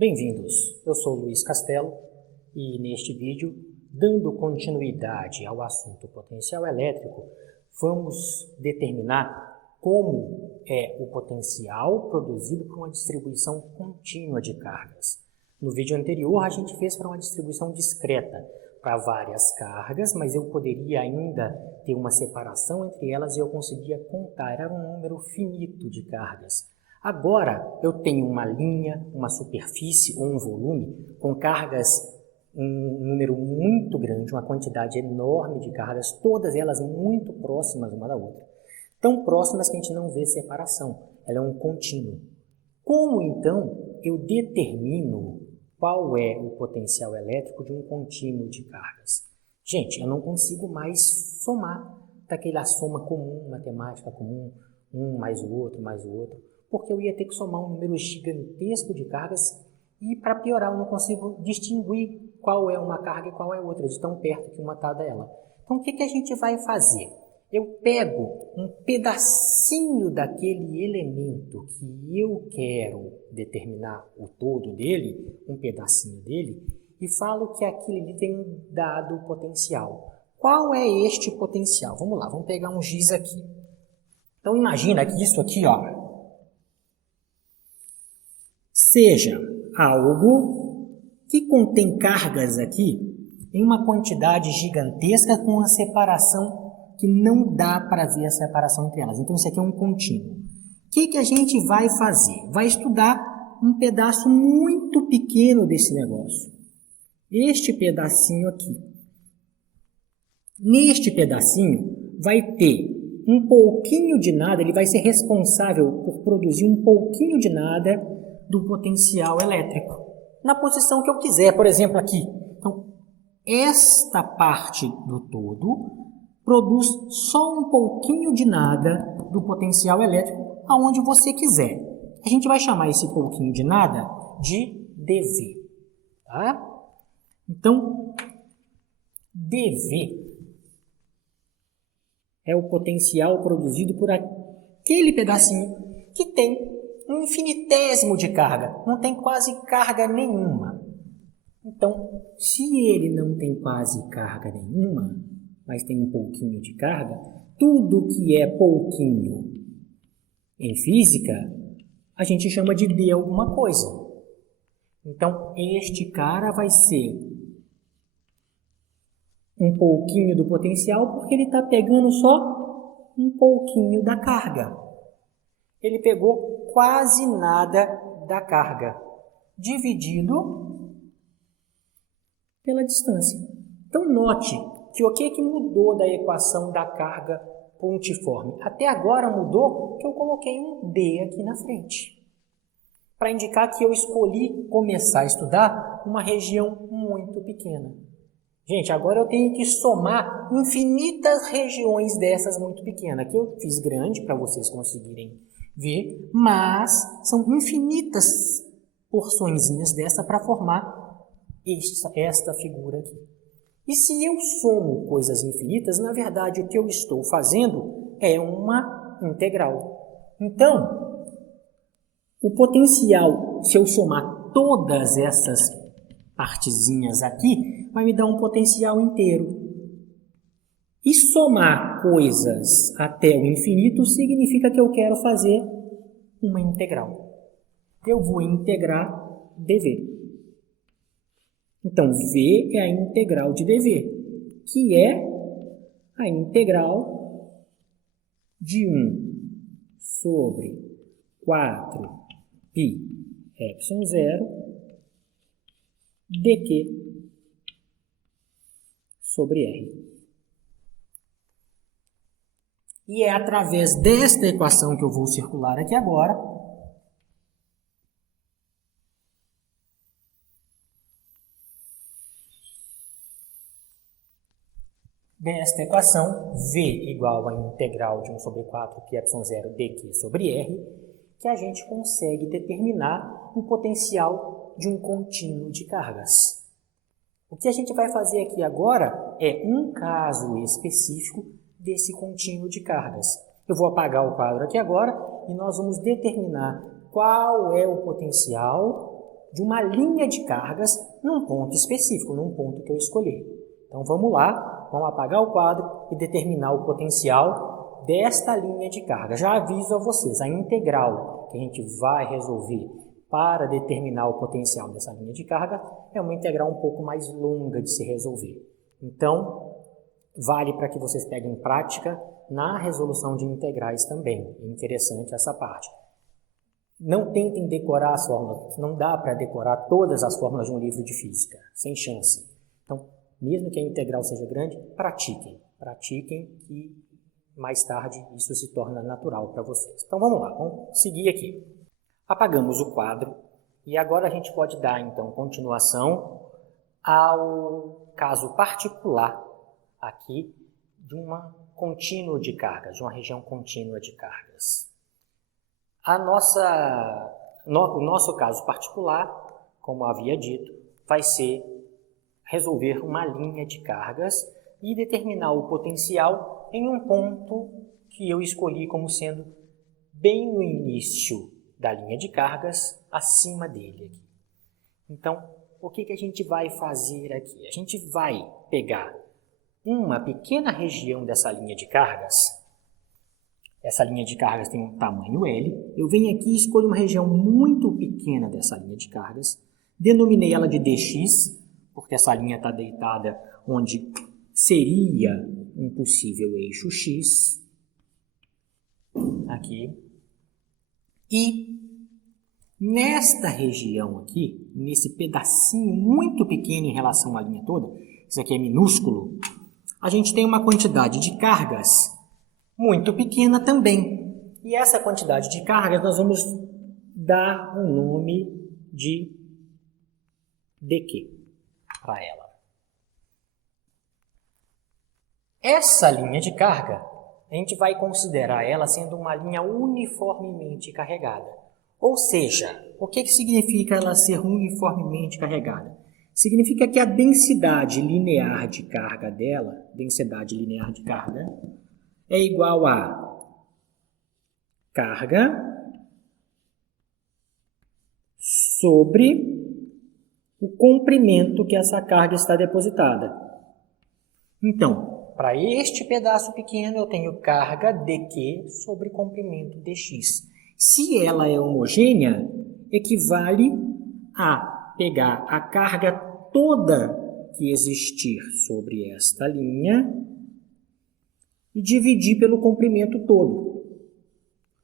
Bem-vindos, eu sou Luiz Castelo e neste vídeo, dando continuidade ao assunto potencial elétrico, vamos determinar como é o potencial produzido por uma distribuição contínua de cargas. No vídeo anterior, a gente fez para uma distribuição discreta, para várias cargas, mas eu poderia ainda ter uma separação entre elas e eu conseguia contar, era um número finito de cargas. Agora, eu tenho uma linha, uma superfície ou um volume com cargas, um número muito grande, uma quantidade enorme de cargas, todas elas muito próximas uma da outra. Tão próximas que a gente não vê separação, ela é um contínuo. Como, então, eu determino qual é o potencial elétrico de um contínuo de cargas? Gente, eu não consigo mais somar daquela soma comum, matemática comum, um mais o outro, porque eu ia ter que somar um número gigantesco de cargas e, para piorar, eu não consigo distinguir qual é uma carga e qual é outra, de tão perto que uma está dela. Então, o que a gente vai fazer? Eu pego um pedacinho daquele elemento que eu quero determinar o todo dele, um pedacinho dele, e falo que aquilo ali tem um dado potencial. Qual é este potencial? Vamos lá, vamos pegar um giz aqui. Então, imagina que isso aqui, ó, seja algo que contém cargas aqui em uma quantidade gigantesca com uma separação que não dá para ver a separação entre elas. Então, isso aqui é um contínuo. O que a gente vai fazer? Vai estudar um pedaço muito pequeno desse negócio. Este pedacinho aqui. Neste pedacinho vai ter um pouquinho de nada, ele vai ser responsável por produzir um pouquinho de nada do potencial elétrico. Na posição que eu quiser, por exemplo, aqui. Então, esta parte do todo produz só um pouquinho de nada do potencial elétrico aonde você quiser. A gente vai chamar esse pouquinho de nada de dV. Tá? Então, dV é o potencial produzido por aquele pedacinho que tem um infinitésimo de carga. Não tem quase carga nenhuma. Então, se ele não tem quase carga nenhuma, mas tem um pouquinho de carga, tudo que é pouquinho em física, a gente chama de D alguma coisa. Então, este cara vai ser um pouquinho do potencial porque ele está pegando só um pouquinho da carga. Ele pegou quase nada da carga, dividido pela distância. Então, note que o que mudou da equação da carga pontiforme? Até agora mudou que eu coloquei um D aqui na frente, para indicar que eu escolhi começar a estudar uma região muito pequena. Gente, agora eu tenho que somar infinitas regiões dessas muito pequenas, que eu fiz grande para vocês conseguirem ver, mas são infinitas porçõezinhas dessa para formar esta figura aqui. E se eu somo coisas infinitas, na verdade o que eu estou fazendo é uma integral. Então, o potencial, se eu somar todas essas partezinhas aqui, vai me dar um potencial inteiro. E somar coisas até o infinito significa que eu quero fazer uma integral. Eu vou integrar dV. Então, V é a integral de dV, que é a integral de 1 sobre 4π epsilon 0 dq sobre R. E é através desta equação que eu vou circular aqui agora, desta equação, V igual a integral de 1 sobre 4π epsilon 0 dq sobre R, que a gente consegue determinar o potencial de um contínuo de cargas. O que a gente vai fazer aqui agora é um caso específico desse contínuo de cargas. Eu vou apagar o quadro aqui agora e nós vamos determinar qual é o potencial de uma linha de cargas num ponto específico, num ponto que eu escolher. Então vamos lá, vamos apagar o quadro e determinar o potencial desta linha de carga. Já aviso a vocês, a integral que a gente vai resolver para determinar o potencial dessa linha de carga é uma integral um pouco mais longa de se resolver. Então, vale para que vocês peguem prática na resolução de integrais também. É interessante essa parte. Não tentem decorar as fórmulas, não dá para decorar todas as fórmulas de um livro de física, sem chance. Então, mesmo que a integral seja grande, pratiquem que mais tarde isso se torna natural para vocês. Então vamos lá, vamos seguir aqui. Apagamos o quadro e agora a gente pode dar então continuação ao caso particular aqui de uma contínua de cargas, de uma região contínua de cargas. O nosso caso particular, como havia dito, vai ser resolver uma linha de cargas e determinar o potencial em um ponto que eu escolhi como sendo bem no início da linha de cargas, acima dele aqui. Então, o que a gente vai fazer aqui? A gente vai pegar uma pequena região dessa linha de cargas. Essa linha de cargas tem um tamanho L. Eu venho aqui e escolho uma região muito pequena dessa linha de cargas. Denominei ela de dx, porque essa linha está deitada onde seria um possível eixo x. Aqui. E nesta região aqui, nesse pedacinho muito pequeno em relação à linha toda, isso aqui é minúsculo, a gente tem uma quantidade de cargas muito pequena também. E essa quantidade de cargas nós vamos dar um nome de dq para ela. Essa linha de carga, a gente vai considerar ela sendo uma linha uniformemente carregada. Ou seja, o que significa ela ser uniformemente carregada? Significa que a densidade linear de carga dela, é igual a carga sobre o comprimento que essa carga está depositada. Então, para este pedaço pequeno, eu tenho carga dq sobre comprimento dx. Se ela é homogênea, equivale a pegar a carga toda que existir sobre esta linha e dividir pelo comprimento todo.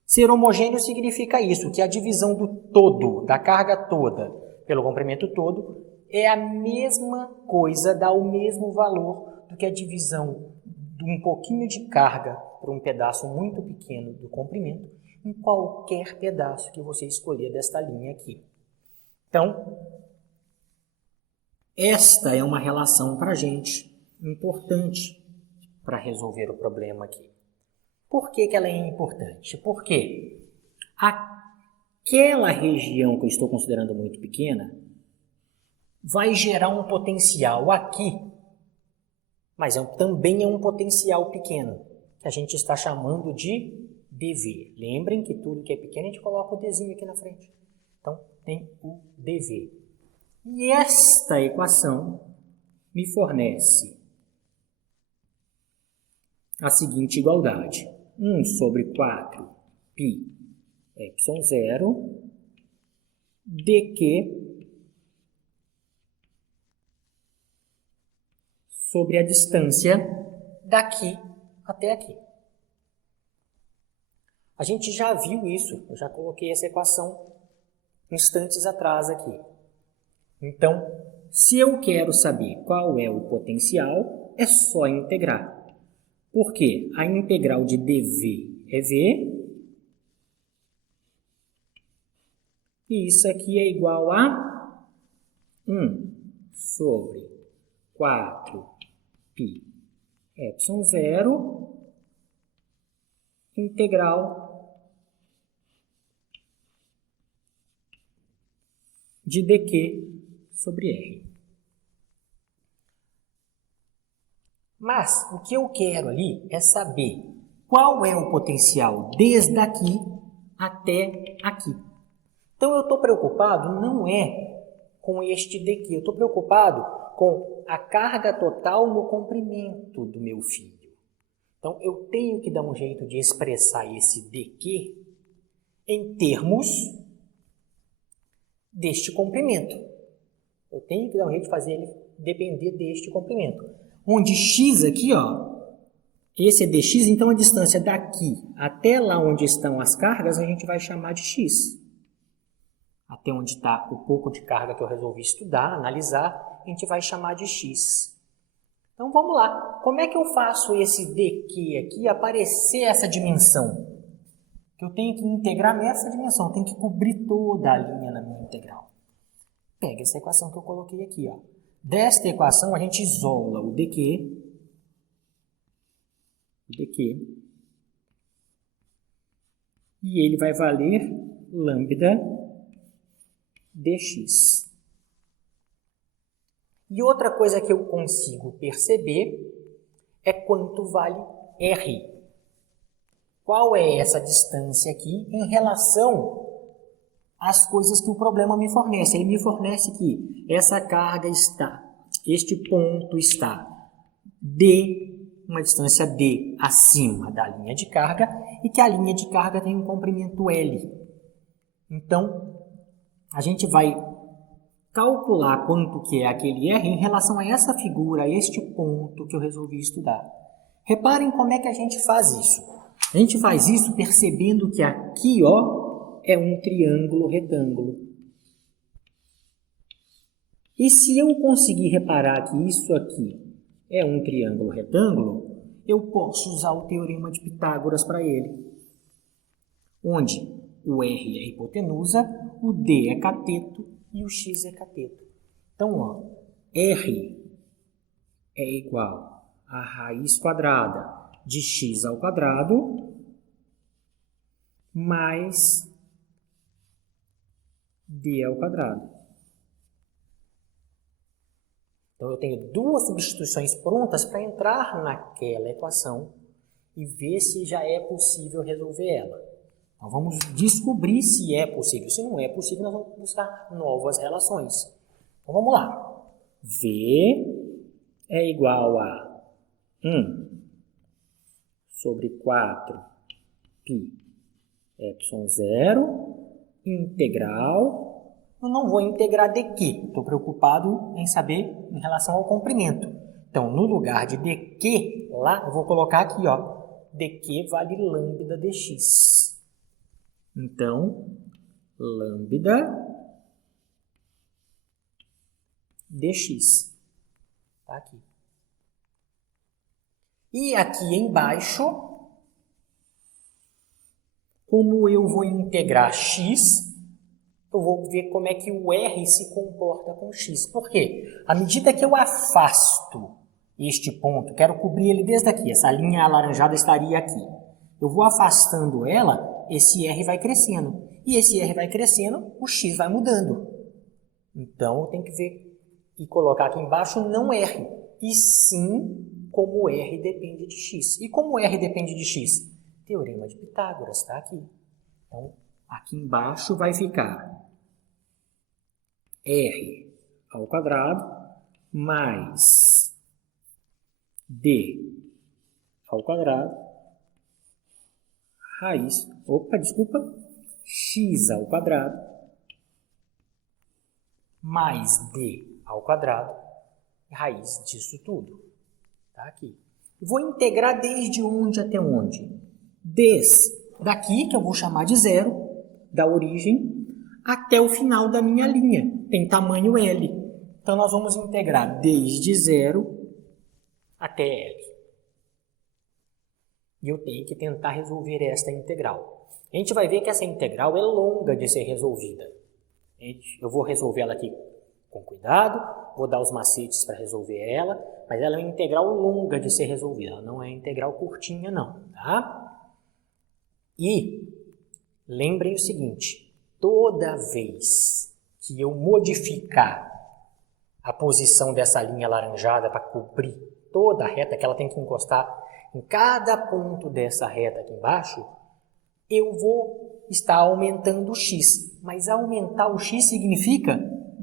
Ser homogêneo significa isso, que a divisão do todo, da carga toda, pelo comprimento todo, é a mesma coisa, dá o mesmo valor do que a divisão de um pouquinho de carga por um pedaço muito pequeno do comprimento em qualquer pedaço que você escolher desta linha aqui. Então, esta é uma relação para a gente importante para resolver o problema aqui. Por que ela é importante? Porque aquela região que eu estou considerando muito pequena vai gerar um potencial aqui, mas também é um potencial pequeno, que a gente está chamando de dV. Lembrem que tudo que é pequeno a gente coloca o Dzinho aqui na frente. Então, tem o dV. E esta equação me fornece a seguinte igualdade. 1 sobre 4 π ε0 dq sobre a distância daqui até aqui. A gente já viu isso, eu já coloquei essa equação instantes atrás aqui. Então, se eu quero saber qual é o potencial, é só integrar. Porque a integral de dV é V, e isso aqui é igual a 1 sobre 4 π ε0 integral de dq sobre R. Mas o que eu quero ali é saber qual é o potencial desde aqui até aqui. Então eu estou preocupado não é com este dq. Eu estou preocupado com a carga total no comprimento do meu fio. Então, eu tenho que dar um jeito de expressar esse dq em termos deste comprimento. Eu tenho que dar um jeito de fazer ele depender deste comprimento. Onde x aqui, ó, esse é dx, então a distância daqui até lá onde estão as cargas, a gente vai chamar de x. Até onde está o pouco de carga que eu resolvi estudar, analisar, a gente vai chamar de x. Então vamos lá. Como é que eu faço esse dq aqui aparecer essa dimensão? Eu tenho que integrar nessa dimensão, eu tenho que cobrir toda a linha na minha integral. Pega essa equação que eu coloquei aqui, ó. Desta equação a gente isola o dq, e ele vai valer lambda dx. E outra coisa que eu consigo perceber é quanto vale r. Qual é essa distância aqui em relação às coisas que o problema me fornece? Ele me fornece que essa carga está, este ponto está uma distância d acima da linha de carga e que a linha de carga tem um comprimento L. Então, a gente vai calcular quanto que é aquele R em relação a essa figura, a este ponto que eu resolvi estudar. Reparem como é que a gente faz isso. A gente faz isso percebendo que aqui, ó, é um triângulo retângulo. E se eu conseguir reparar que isso aqui é um triângulo retângulo, eu posso usar o teorema de Pitágoras para ele. Onde o R é hipotenusa, o D é cateto e o X é cateto. Então, ó, R é igual a raiz quadrada de x ao quadrado mais d ao quadrado. Então, eu tenho duas substituições prontas para entrar naquela equação e ver se já é possível resolver ela. Então, vamos descobrir se é possível. Se não é possível, nós vamos buscar novas relações. Então, vamos lá. V é igual a 1 sobre 4 π ε0 integral. Eu não vou integrar dq, estou preocupado em saber em relação ao comprimento. Então, no lugar de dq, lá, eu vou colocar aqui, ó, dq vale lambda dx. Então, lambda dx. Tá aqui. E aqui embaixo, como eu vou integrar x, eu vou ver como é que o R se comporta com x. Por quê? À medida que eu afasto este ponto, quero cobrir ele desde aqui, essa linha alaranjada estaria aqui. Eu vou afastando ela, esse R vai crescendo. E esse R vai crescendo, o x vai mudando. Então, eu tenho que ver e colocar aqui embaixo não R, e sim como R depende de x. E como R depende de x? Teorema de Pitágoras, está aqui. Então, aqui embaixo vai ficar R ao quadrado mais D ao quadrado raiz, x ao quadrado mais D ao quadrado raiz disso tudo. Tá aqui. Vou integrar desde onde até onde? Desde daqui, que eu vou chamar de zero, da origem, até o final da minha linha. Tem tamanho L. Então, nós vamos integrar desde zero até L. E eu tenho que tentar resolver esta integral. A gente vai ver que essa integral é longa de ser resolvida. Eu vou resolver ela aqui com cuidado, vou dar os macetes para resolver ela, mas ela é uma integral longa de ser resolvida. Ela não é integral curtinha, não. Tá? E lembrem o seguinte, toda vez que eu modificar a posição dessa linha alaranjada para cobrir toda a reta, que ela tem que encostar em cada ponto dessa reta aqui embaixo, eu vou estar aumentando o x. Mas aumentar o x significa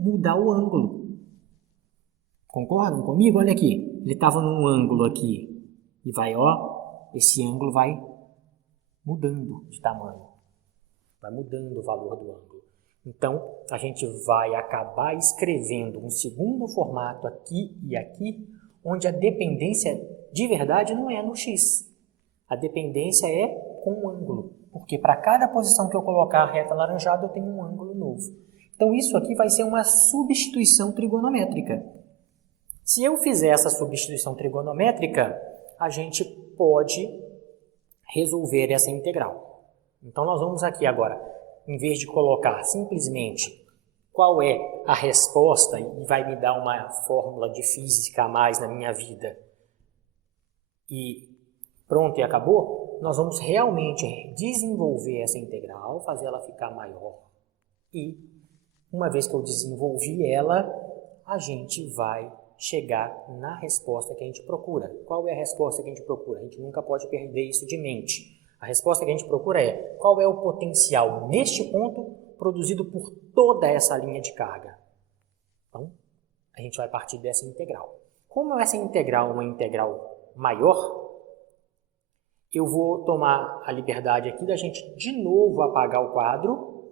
mudar o ângulo. Concordam comigo? Olha aqui, ele estava num ângulo aqui e vai, ó, esse ângulo vai mudando de tamanho, vai mudando o valor do ângulo. Então, a gente vai acabar escrevendo um segundo formato aqui e aqui, onde a dependência de verdade não é no x. A dependência é com o ângulo, porque para cada posição que eu colocar a reta alaranjada, eu tenho um ângulo novo. Então, isso aqui vai ser uma substituição trigonométrica. Se eu fizer essa substituição trigonométrica, a gente pode resolver essa integral. Então, nós vamos aqui agora, em vez de colocar simplesmente qual é a resposta e vai me dar uma fórmula de física a mais na minha vida e pronto, e acabou, nós vamos realmente desenvolver essa integral, fazer ela ficar maior e, uma vez que eu desenvolvi ela, a gente vai chegar na resposta que a gente procura. Qual é a resposta que a gente procura? A gente nunca pode perder isso de mente. A resposta que a gente procura é qual é o potencial neste ponto produzido por toda essa linha de carga. Então, a gente vai partir dessa integral. Como essa integral é uma integral maior, eu vou tomar a liberdade aqui da gente de novo apagar o quadro.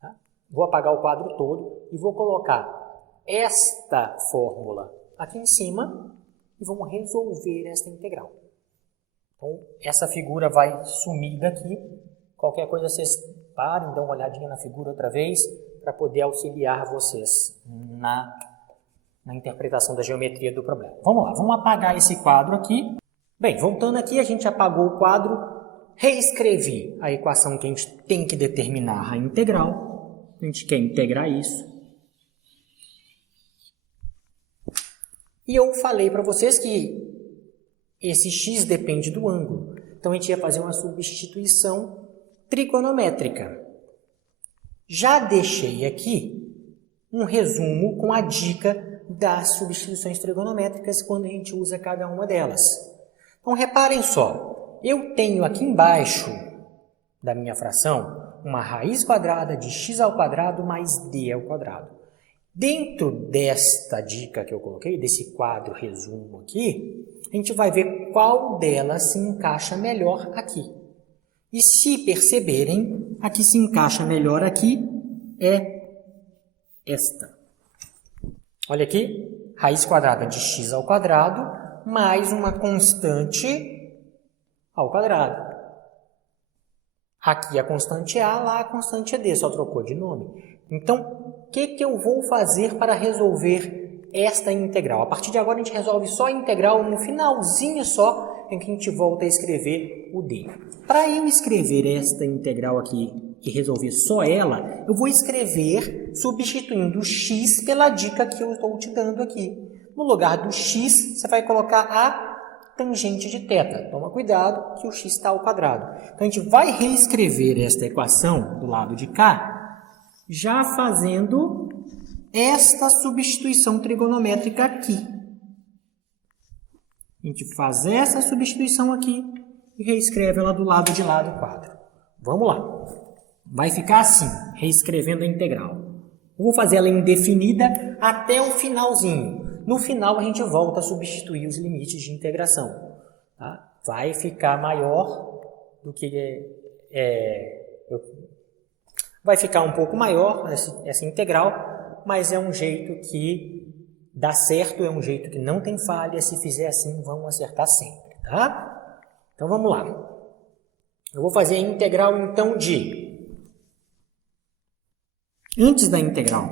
Tá? Vou apagar o quadro todo e vou colocar esta fórmula aqui em cima e vamos resolver esta integral. Então, essa figura vai sumir daqui. Qualquer coisa vocês parem, dão uma olhadinha na figura outra vez para poder auxiliar vocês na interpretação da geometria do problema. Vamos lá, vamos apagar esse quadro aqui. Bem, voltando aqui, a gente apagou o quadro, reescrevi a equação que a gente tem que determinar a integral. A gente quer integrar isso. E eu falei para vocês que esse x depende do ângulo. Então, a gente ia fazer uma substituição trigonométrica. Já deixei aqui um resumo com a dica das substituições trigonométricas quando a gente usa cada uma delas. Então, reparem só. Eu tenho aqui embaixo da minha fração uma raiz quadrada de x ao quadrado mais d ao quadrado. Dentro desta dica que eu coloquei, desse quadro resumo aqui, a gente vai ver qual delas se encaixa melhor aqui. E se perceberem, a que se encaixa melhor aqui é esta. Olha aqui, raiz quadrada de x ao quadrado mais uma constante ao quadrado. Aqui a constante A, lá a constante é D, só trocou de nome. Então, o que eu vou fazer para resolver esta integral? A partir de agora a gente resolve só a integral, no finalzinho só, em que a gente volta a escrever o D. Para eu escrever esta integral aqui e resolver só ela, eu vou escrever substituindo o x pela dica que eu estou te dando aqui. No lugar do x, você vai colocar a tangente de θ. Toma cuidado que o x está ao quadrado. Então, a gente vai reescrever esta equação do lado de cá, já fazendo esta substituição trigonométrica aqui. A gente faz essa substituição aqui e reescreve ela do lado de lá do quadro. Vamos lá. Vai ficar assim, reescrevendo a integral. Eu vou fazer ela indefinida até o finalzinho. No final, a gente volta a substituir os limites de integração. Tá? Vai ficar maior do que... vai ficar um pouco maior essa integral, mas é um jeito que dá certo, é um jeito que não tem falha. Se fizer assim, vamos acertar sempre. Tá? Então, vamos lá. Eu vou fazer a integral, então, de... Antes da integral,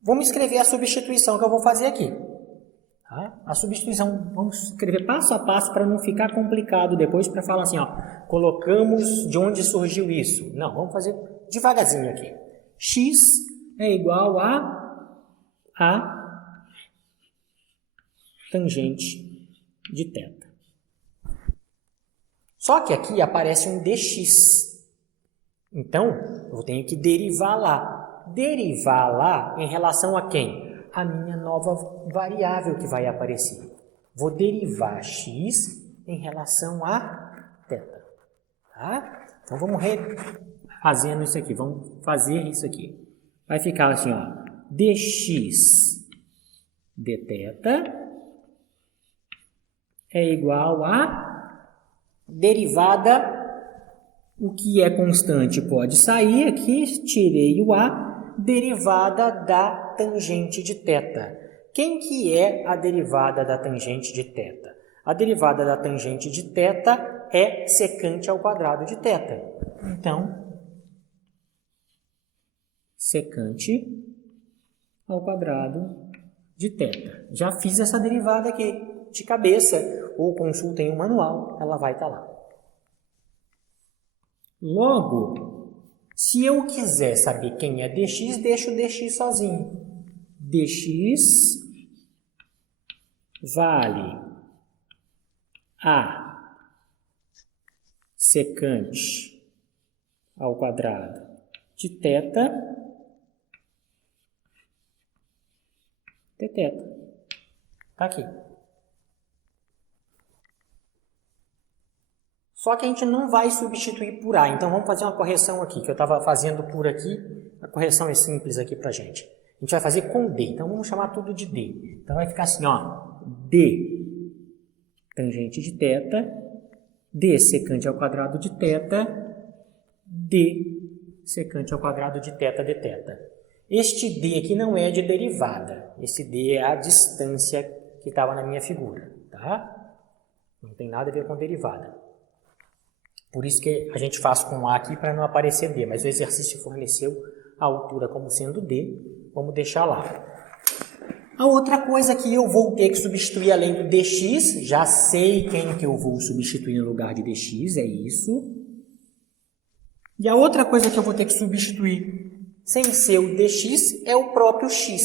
vamos escrever a substituição que eu vou fazer aqui. Tá? A substituição, vamos escrever passo a passo para não ficar complicado depois para falar assim, ó, colocamos de onde surgiu isso. Não, vamos fazer devagarzinho aqui. X é igual a tangente de θ. Só que aqui aparece um dx. Então, eu tenho que derivar lá. Derivar lá em relação a quem? A minha nova variável que vai aparecer. Vou derivar x em relação a θ. Tá? Então vamos fazendo isso aqui, vamos fazer isso aqui. Vai ficar assim, ó, dx dθ é igual a derivada, o que é constante pode sair aqui, tirei o a, derivada da tangente de θ. Quem que é a derivada da tangente de θ? A derivada da tangente de θ é secante ao quadrado de θ. Então, secante ao quadrado de θ. Já fiz essa derivada aqui de cabeça, ou consultem o manual, ela vai estar lá. Logo, se eu quiser saber quem é dx, deixo o dx sozinho. Dx vale a secante ao quadrado de θ dθ. Tá aqui. Só que a gente não vai substituir por A. Então vamos fazer uma correção aqui, que eu estava fazendo por aqui. A correção é simples aqui pra gente. A gente vai fazer com D. Então vamos chamar tudo de D. Então vai ficar assim, ó. D tangente de θ, D secante ao quadrado de θ, D secante ao quadrado de θ dθ. Este D aqui não é de derivada. Esse D é a distância que estava na minha figura, tá? Não tem nada a ver com derivada. Por isso que a gente faz com A aqui para não aparecer D, mas o exercício forneceu a altura como sendo D, vamos deixar lá. A outra coisa que eu vou ter que substituir além do dx, já sei quem que eu vou substituir no lugar de dx, é isso. E a outra coisa que eu vou ter que substituir sem ser o dx é o próprio x.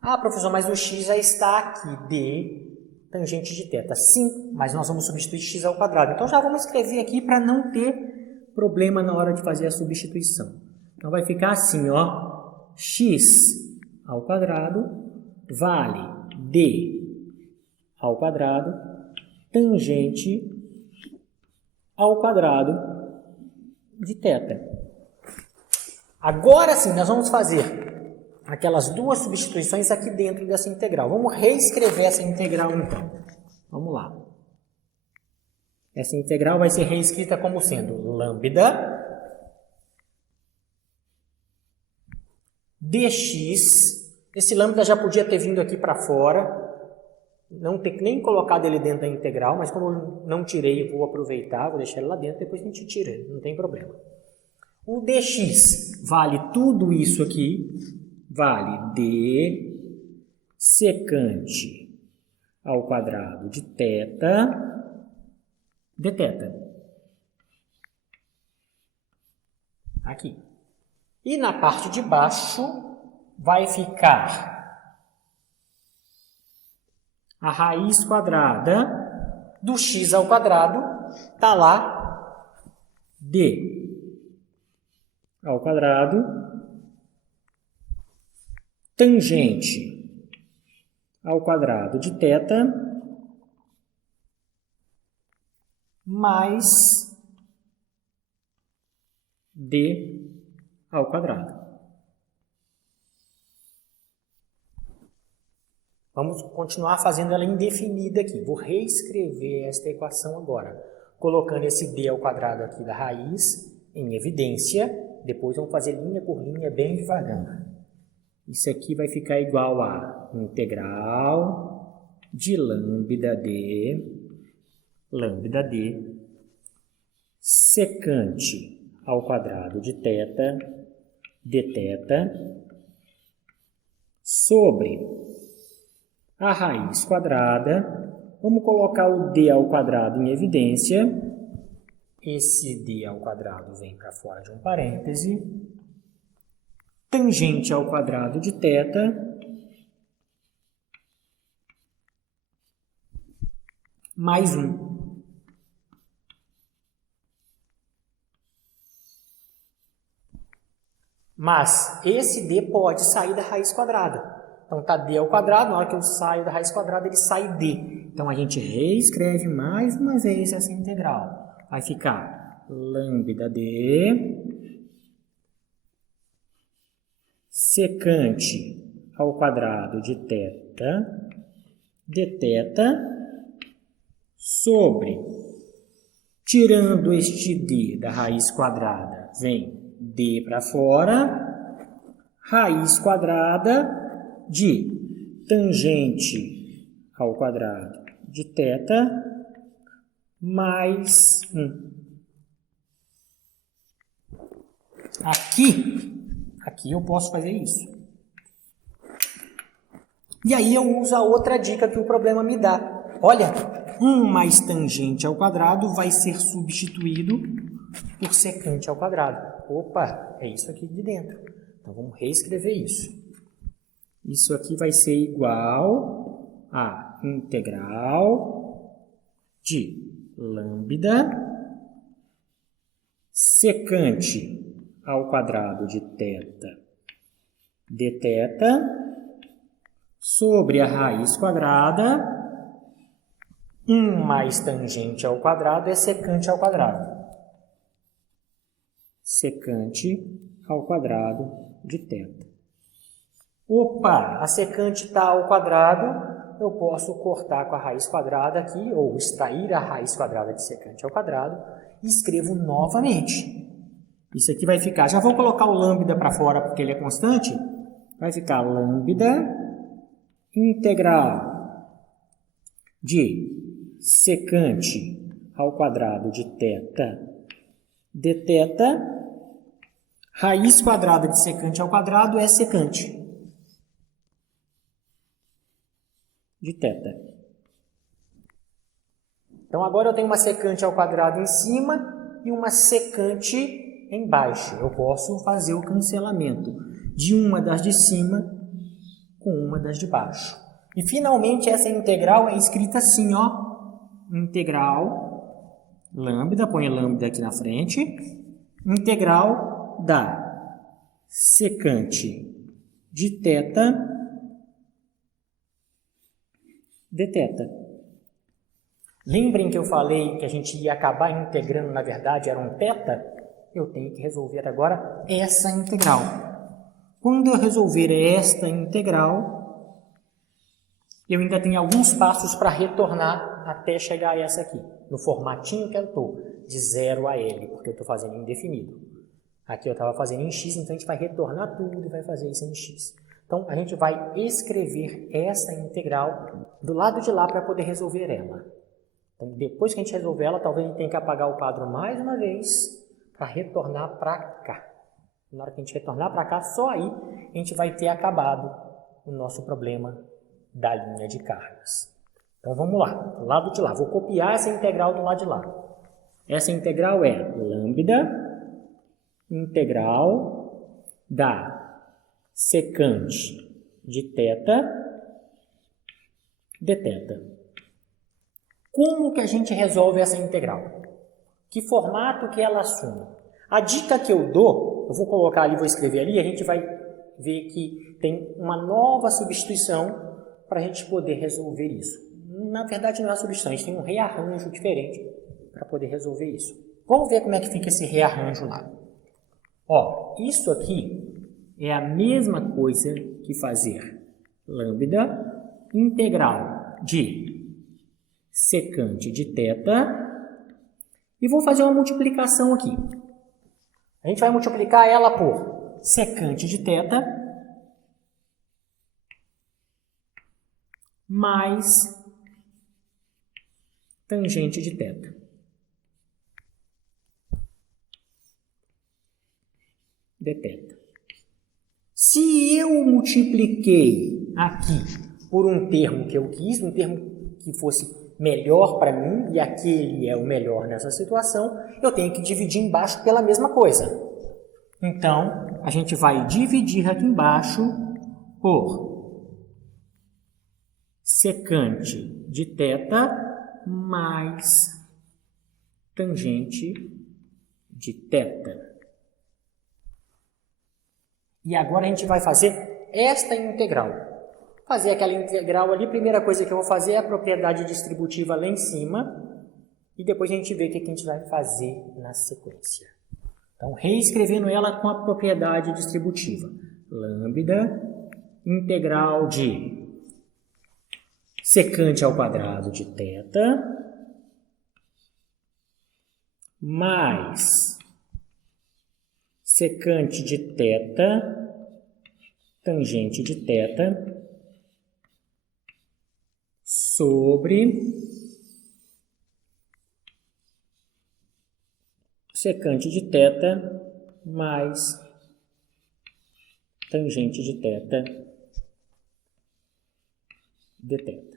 Ah, professor, mas o x já está aqui, d tangente de θ. Sim, mas nós vamos substituir x ao quadrado. Então já vamos escrever aqui para não ter problema na hora de fazer a substituição. Então vai ficar assim, ó, x ao quadrado vale d ao quadrado tangente ao quadrado de θ. Agora sim, nós vamos fazer aquelas duas substituições aqui dentro dessa integral. Vamos reescrever essa integral então. Vamos lá. Essa integral vai ser reescrita como sendo lambda dx. Esse lambda já podia ter vindo aqui para fora, não ter nem colocado ele dentro da integral, mas como eu não tirei, eu vou aproveitar, vou deixar ele lá dentro, depois a gente tira ele, não tem problema. O dx vale tudo isso aqui, vale d secante ao quadrado de θ dθ. Aqui. E na parte de baixo vai ficar a raiz quadrada do x ao quadrado, está lá, d ao quadrado, tangente ao quadrado de θ, mais d ao quadrado. Vamos continuar fazendo ela indefinida aqui. Vou reescrever esta equação agora, colocando esse d ao quadrado aqui da raiz em evidência. Depois vamos fazer linha por linha bem devagar. Isso aqui vai ficar igual a integral de lambda d secante ao quadrado de θ dθ sobre a raiz quadrada. Vamos colocar o d ao quadrado em evidência. Esse d ao quadrado vem para fora de um parêntese. Tangente ao quadrado de θ mais 1. Mas esse d pode sair da raiz quadrada. Então está d ao quadrado, na hora que eu saio da raiz quadrada ele sai d. Então a gente reescreve mais uma vez essa integral. Vai ficar lambda de secante ao quadrado de θ dθ sobre, tirando este d da raiz quadrada, vem d para fora, raiz quadrada de tangente ao quadrado de θ mais 1. Aqui eu posso fazer isso. E aí eu uso a outra dica que o problema me dá. Olha, 1 mais tangente ao quadrado vai ser substituído por secante ao quadrado. Opa, é isso aqui de dentro. Então vamos reescrever isso. Isso aqui vai ser igual a integral de lambda secante ao quadrado de θ dθ sobre a raiz quadrada, 1 mais tangente ao quadrado é secante ao quadrado. Secante ao quadrado de θ. Opa, a secante está ao quadrado, eu posso cortar com a raiz quadrada aqui, ou extrair a raiz quadrada de secante ao quadrado, e escrevo novamente. Isso aqui vai ficar, já vou colocar o lambda para fora porque ele é constante, vai ficar lambda integral de secante ao quadrado de θ dθ, raiz quadrada de secante ao quadrado é secante de θ. Então agora eu tenho uma secante ao quadrado em cima e uma secante embaixo. Eu posso fazer o cancelamento de uma das de cima com uma das de baixo. E finalmente essa integral é escrita assim, ó, integral lambda, põe lambda aqui na frente, integral da secante de θ dθ. Lembrem que eu falei que a gente ia acabar integrando, na verdade era um θ? Eu tenho que resolver agora essa integral. Quando eu resolver esta integral, eu ainda tenho alguns passos para retornar até chegar a essa aqui, no formatinho que eu estou, de 0 a L, porque eu estou fazendo indefinido. Aqui eu estava fazendo em x, então a gente vai retornar tudo e vai fazer isso em x. Então, a gente vai escrever essa integral do lado de lá para poder resolver ela. Então, depois que a gente resolver ela, talvez a gente tenha que apagar o quadro mais uma vez para retornar para cá. Na hora que a gente retornar para cá, só aí a gente vai ter acabado o nosso problema da linha de cargas. Então vamos lá, do lado de lá. Vou copiar essa integral do lado de lá. Essa integral é lambda integral da secante de θ dθ. Como que a gente resolve essa integral? Que formato que ela assume? A dica que eu dou, eu vou colocar ali, vou escrever ali, a gente vai ver que tem uma nova substituição para a gente poder resolver isso. Na verdade não é uma substituição, a gente tem um rearranjo diferente para poder resolver isso. Vamos ver como é que fica esse rearranjo lá. Ó, isso aqui é a mesma coisa que fazer lambda integral de secante de θ e vou fazer uma multiplicação aqui. A gente vai multiplicar ela por secante de θ mais tangente de θ. dθ. Se eu multipliquei aqui por um termo que eu quis, um termo que fosse melhor para mim, e aquele é o melhor nessa situação, eu tenho que dividir embaixo pela mesma coisa. Então, a gente vai dividir aqui embaixo por secante de θ mais tangente de θ. E agora a gente vai fazer esta integral. Fazer aquela integral ali, primeira coisa que eu vou fazer é a propriedade distributiva lá em cima. e depois a gente vê o que a gente vai fazer na sequência. Então, reescrevendo ela com a propriedade distributiva. Lambda integral de secante ao quadrado de θ mais secante de θ tangente de θ sobre secante de θ mais tangente de θ dθ.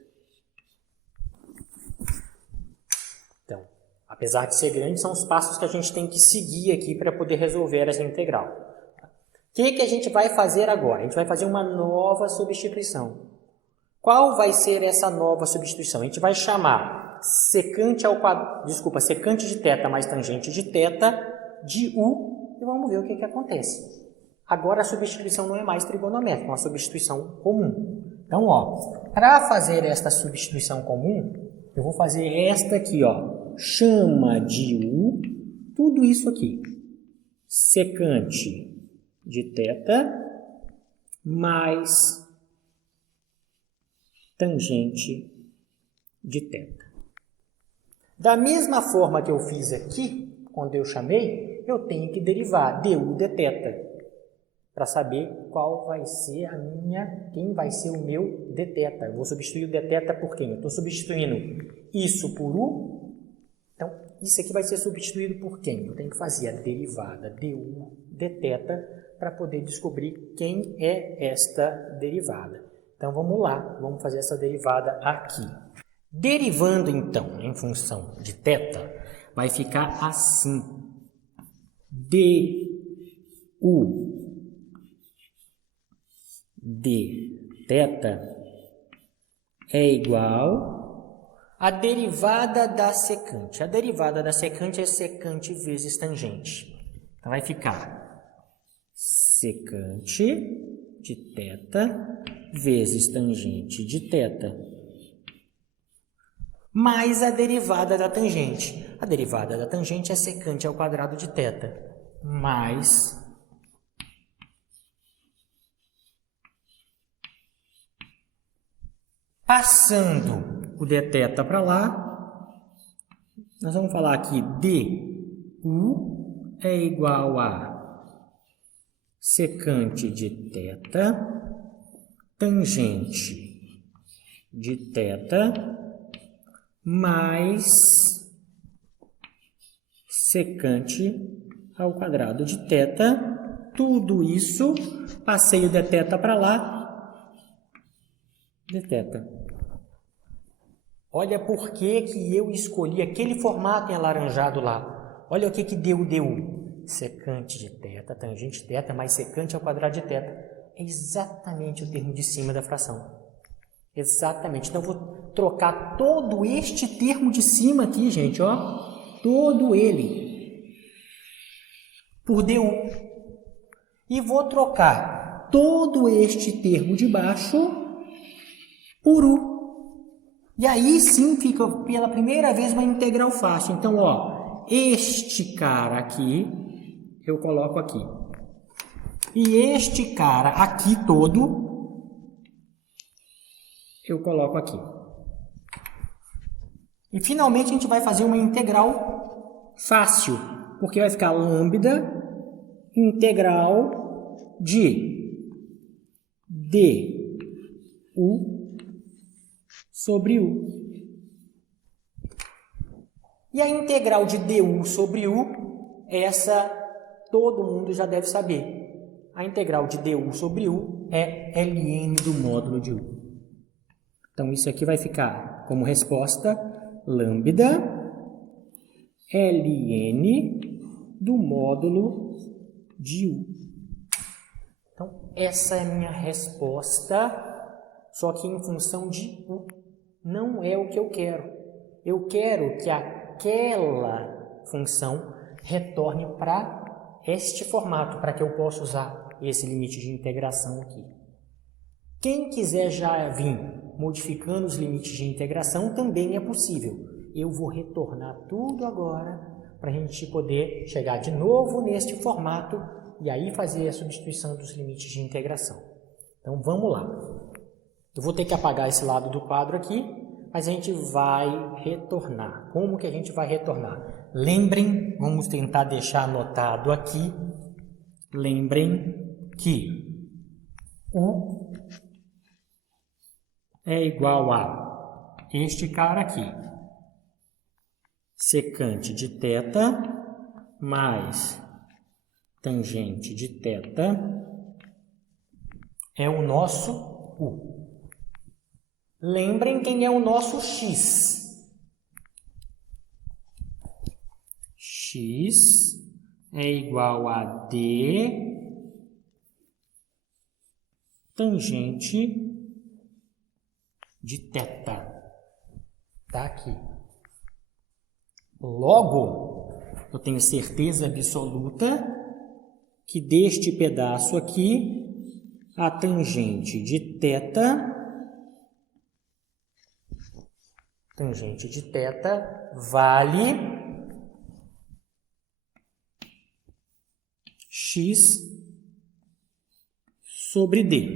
Então, apesar de ser grande, são os passos que a gente tem que seguir aqui para poder resolver essa integral. O que a gente vai fazer agora? A gente vai fazer uma nova substituição. Qual vai ser essa nova substituição? A gente vai chamar secante de θ mais tangente de θ de u e vamos ver o que acontece. Agora a substituição não é mais trigonométrica, é uma substituição comum. Então, para fazer esta substituição comum, eu vou fazer esta aqui, chama de u, tudo isso aqui, secante de θ mais tangente de θ. Da mesma forma que eu fiz aqui, quando eu chamei, eu tenho que derivar du dθ para saber qual vai ser quem vai ser o meu dθ. Eu vou substituir o dθ por quem? Eu estou substituindo isso por u, então isso aqui vai ser substituído por quem? Eu tenho que fazer a derivada du dθ para poder descobrir quem é esta derivada. Então vamos lá, vamos fazer essa derivada aqui. Derivando então em função de θ, vai ficar assim. du dθ é igual à derivada da secante. A derivada da secante é secante vezes tangente. Então vai ficar secante de θ vezes tangente de θ mais a derivada da tangente. A derivada da tangente é secante ao quadrado de θ mais passando o dθ para lá, nós vamos falar aqui du é igual a secante de θ tangente de θ mais secante ao quadrado de θ. Tudo isso, passei o dθ para lá, dθ. Olha por que eu escolhi aquele formato em alaranjado lá. Olha o que deu du. Secante de θ, tangente de θ, mais secante ao quadrado de θ. É exatamente o termo de cima da fração. Exatamente. Então, eu vou trocar todo este termo de cima aqui, gente, todo ele, por du. E vou trocar todo este termo de baixo por u. E aí sim fica pela primeira vez uma integral fácil. Então, este cara aqui eu coloco aqui. E este cara aqui todo eu coloco aqui. E finalmente a gente vai fazer uma integral fácil, porque vai ficar lambda integral de du sobre u. E a integral de du sobre u, essa todo mundo já deve saber. A integral de du sobre u é ln do módulo de u. Então, isso aqui vai ficar como resposta lambda ln do módulo de u. Então, essa é a minha resposta, só que em função de u. Não é o que eu quero. Eu quero que aquela função retorne para este formato, para que eu possa usar esse limite de integração aqui. Quem quiser já vir modificando os limites de integração também é possível. eu vou retornar tudo agora para a gente poder chegar de novo neste formato e aí fazer a substituição dos limites de integração. Então vamos lá. Eu vou ter que apagar esse lado do quadro aqui, mas a gente vai retornar. Como que a gente vai retornar? Lembrem, vamos tentar deixar anotado aqui, lembrem que U é igual a este cara aqui, secante de θ mais tangente de θ é o nosso U. Lembrem quem é o nosso X. X é igual a D tangente de θ. Tá aqui. Logo, eu tenho certeza absoluta que deste pedaço aqui, a tangente de θ vale x sobre d.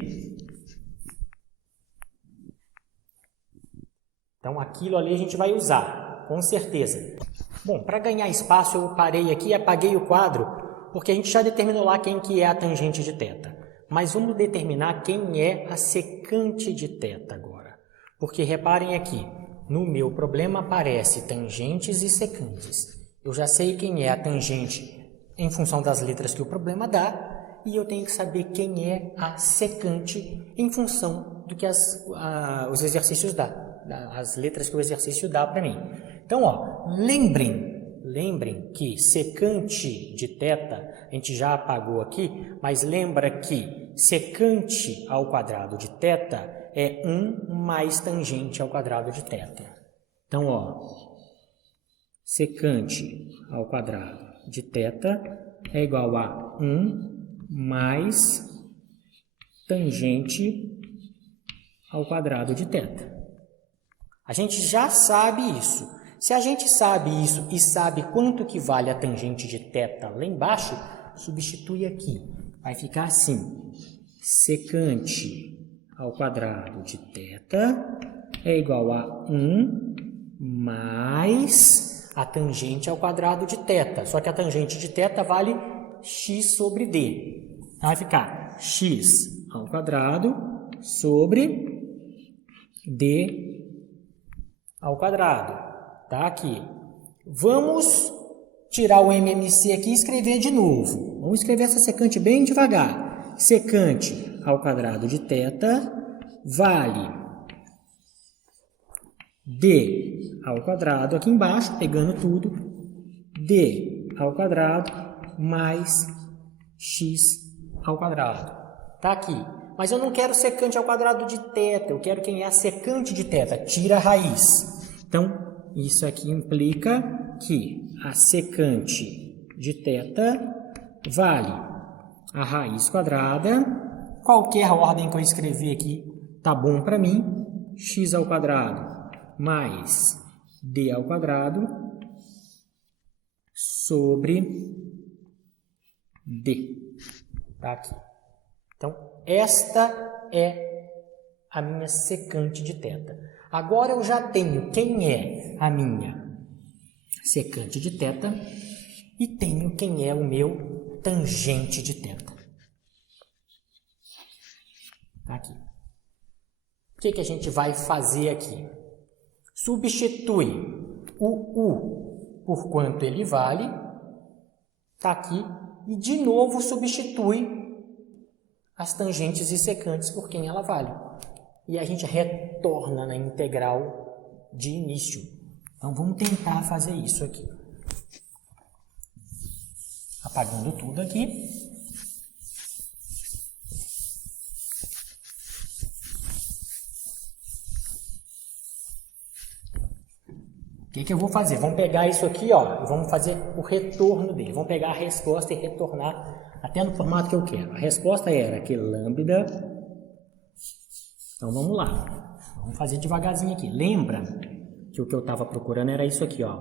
Então, aquilo ali a gente vai usar, com certeza. Bom, para ganhar espaço, eu parei aqui e apaguei o quadro, porque a gente já determinou lá quem que é a tangente de θ. Mas vamos determinar quem é a secante de θ agora. Porque reparem aqui, no meu problema aparece tangentes e secantes. Eu já sei quem é a tangente em função das letras que o problema dá, e eu tenho que saber quem é a secante em função do que os exercícios dão, as letras que o exercício dá para mim. Então, ó, lembrem que secante de θ, a gente já apagou aqui, mas lembra que secante ao quadrado de θ é 1 mais tangente ao quadrado de θ. Então, ó, secante ao quadrado de θ é igual a 1 mais tangente ao quadrado de θ. A gente já sabe isso. Se a gente sabe isso e sabe quanto que vale a tangente de θ lá embaixo, substitui aqui. Vai ficar assim. Secante ao quadrado de θ é igual a 1 mais a tangente ao quadrado de θ. Só que a tangente de θ vale x sobre d. Vai ficar x ao quadrado sobre d ao quadrado. Tá aqui. Vamos tirar o MMC aqui e escrever de novo. Vamos escrever essa secante bem devagar. Secante ao quadrado de θ vale d ao quadrado aqui embaixo, pegando tudo, d ao quadrado mais x ao quadrado. Tá aqui. Mas eu não quero secante ao quadrado de θ, eu quero quem é a secante de θ. Tira a raiz. Então, isso aqui implica que a secante de θ vale a raiz quadrada. Qualquer ordem que eu escrever aqui tá bom para mim. X ao quadrado mais d ao quadrado sobre d. Tá aqui. Então, esta é a minha secante de θ. Agora eu já tenho quem é a minha secante de θ e tenho quem é o meu tangente de θ. Aqui. O que a gente vai fazer aqui? Substitui o U por quanto ele vale, está aqui, e de novo substitui as tangentes e secantes por quem ela vale. E a gente retorna na integral de início. Então, vamos tentar fazer isso aqui. Apagando tudo aqui. O que eu vou fazer? Vamos pegar isso aqui, ó, e vamos fazer o retorno dele. Vamos pegar a resposta e retornar até no formato que eu quero. A resposta era que lambda... Então, vamos lá. Vamos fazer devagarzinho aqui. Lembra que o que eu estava procurando era isso aqui, ó.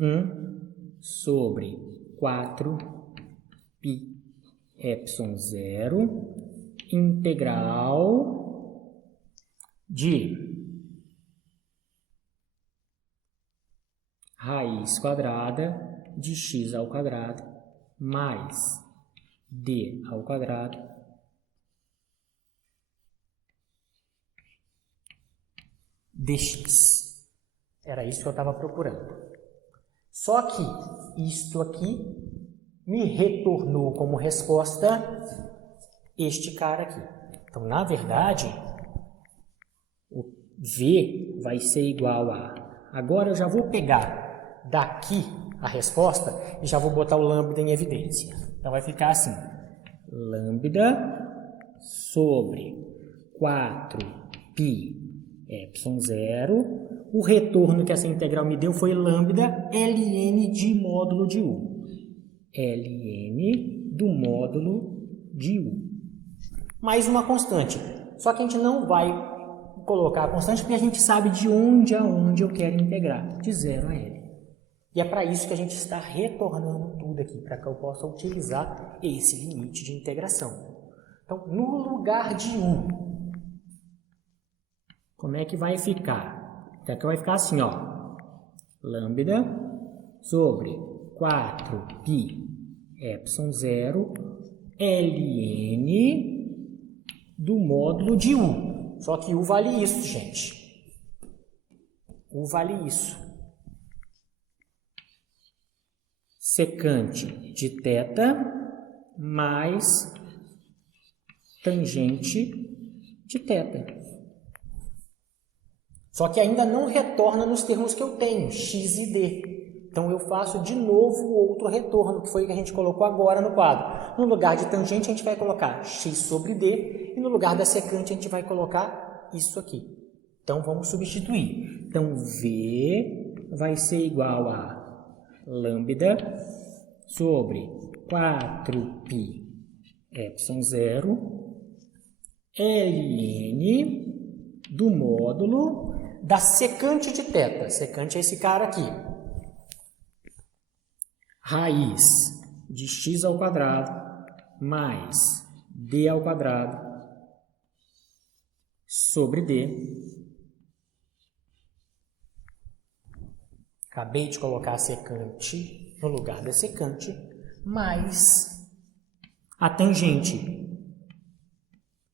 1 sobre 4 π epsilon 0 integral de raiz quadrada de x ao quadrado mais d ao quadrado dx. Era isso que eu estava procurando. Só que isto aqui me retornou como resposta este cara aqui. Então, na verdade, o V vai ser igual a... Agora eu já vou pegar daqui a resposta e já vou botar o lambda em evidência. Então, vai ficar assim. Lambda sobre 4π epsilon 0. O retorno que essa integral me deu foi lambda ln de módulo de U. ln do módulo de U. Mais uma constante. Só que a gente não vai colocar a constante porque a gente sabe de onde a onde eu quero integrar. De 0 a L. E é para isso que a gente está retornando tudo aqui, para que eu possa utilizar esse limite de integração. Então, no lugar de U, como é que vai ficar? Então, vai ficar assim, ó. Lambda sobre 4π epsilon 0 ln do módulo de U. Só que U vale isso, gente. U vale isso. Secante de θ mais tangente de θ. Só que ainda não retorna nos termos que eu tenho, x e d. Então, eu faço de novo outro retorno, que foi o que a gente colocou agora no quadro. No lugar de tangente, a gente vai colocar x sobre d, e no lugar da secante, a gente vai colocar isso aqui. Então, vamos substituir. Então, V vai ser igual a lambda sobre 4π epsilon 0 ln do módulo da secante de θ. Secante é esse cara aqui. Raiz de x ao quadrado mais d ao quadrado sobre d. Acabei de colocar a secante no lugar da secante, mais a tangente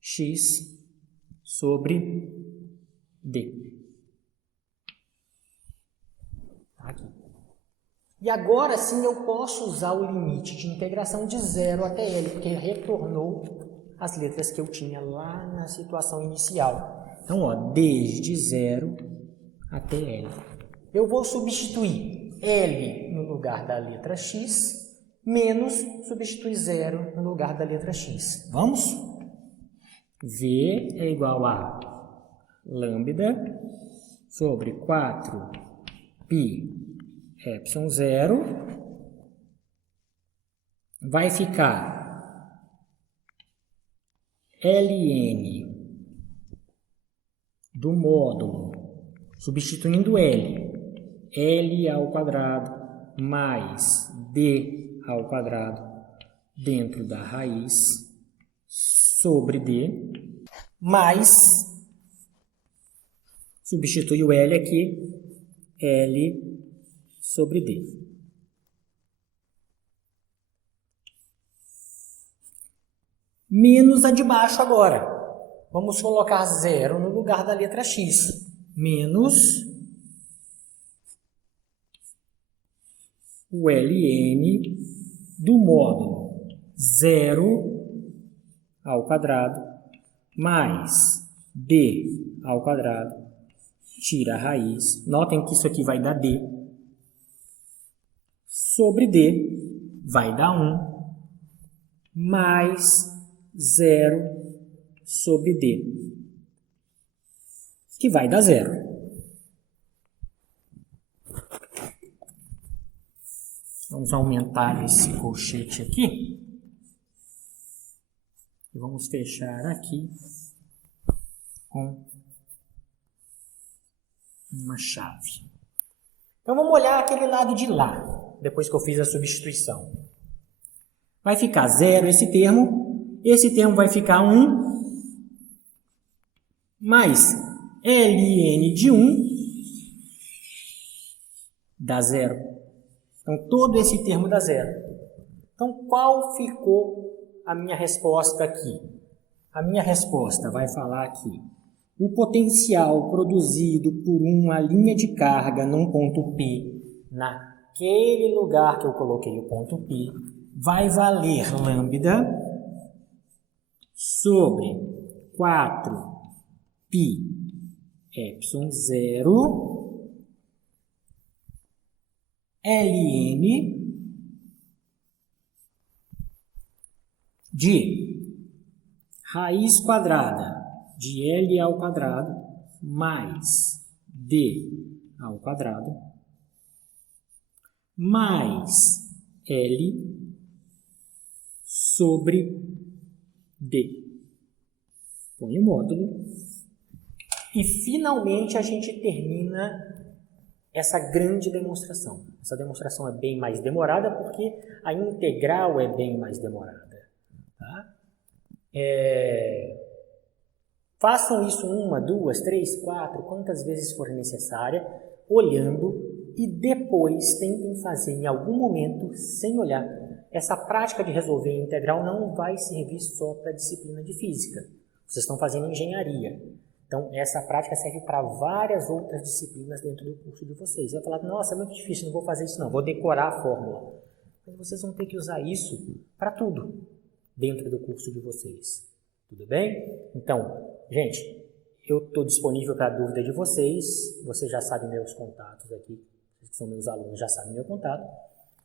x sobre d. Aqui. E agora sim eu posso usar o limite de integração de 0 até L, porque retornou as letras que eu tinha lá na situação inicial. Então, ó, desde 0 até L. Eu vou substituir L no lugar da letra x, menos substituir 0 no lugar da letra x. Vamos? V é igual a lambda sobre 4π epsilon 0 vai ficar ln do módulo, substituindo L ao quadrado mais D ao quadrado dentro da raiz sobre D, mais, substitui o L aqui, L sobre D. Menos a de baixo agora. Vamos colocar 0 no lugar da letra x. Menos o ln do módulo 0 ao quadrado mais d ao quadrado, tira a raiz. Notem que isso aqui vai dar d. Sobre d vai dar 1 mais 0 sobre d, que vai dar 0. Vamos aumentar esse colchete aqui. E vamos fechar aqui com uma chave. Então vamos olhar aquele lado de lá, depois que eu fiz a substituição. Vai ficar 0 esse termo vai ficar 1, mais ln de 1 dá 0. Então todo esse termo dá 0. Então qual ficou a minha resposta aqui? A minha resposta vai falar aqui. O potencial produzido por uma linha de carga num ponto P, naquele lugar que eu coloquei o ponto P, vai valer lambda sobre 4π epsilon 0 ln de raiz quadrada de L ao quadrado mais D ao quadrado mais L sobre D. Põe o módulo. E finalmente a gente termina essa grande demonstração. Essa demonstração é bem mais demorada porque a integral é bem mais demorada. Tá? Façam isso 1, 2, 3, 4, quantas vezes for necessária, olhando, e depois tentem fazer em algum momento sem olhar. Essa prática de resolver integral não vai servir só para a disciplina de física. Vocês estão fazendo engenharia. Então, essa prática serve para várias outras disciplinas dentro do curso de vocês. Você vai falar, nossa, é muito difícil, não vou fazer isso não, vou decorar a fórmula. Mas vocês vão ter que usar isso para tudo dentro do curso de vocês. Tudo bem? Então, gente, eu estou disponível para a dúvida de vocês. Vocês já sabem meus contatos aqui. Vocês que são meus alunos já sabem meu contato.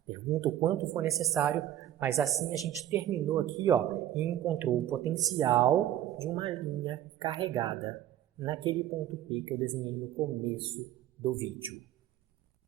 Pergunta o quanto for necessário, mas assim a gente terminou aqui, ó, e encontrou o potencial de uma linha carregada naquele ponto P que eu desenhei no começo do vídeo.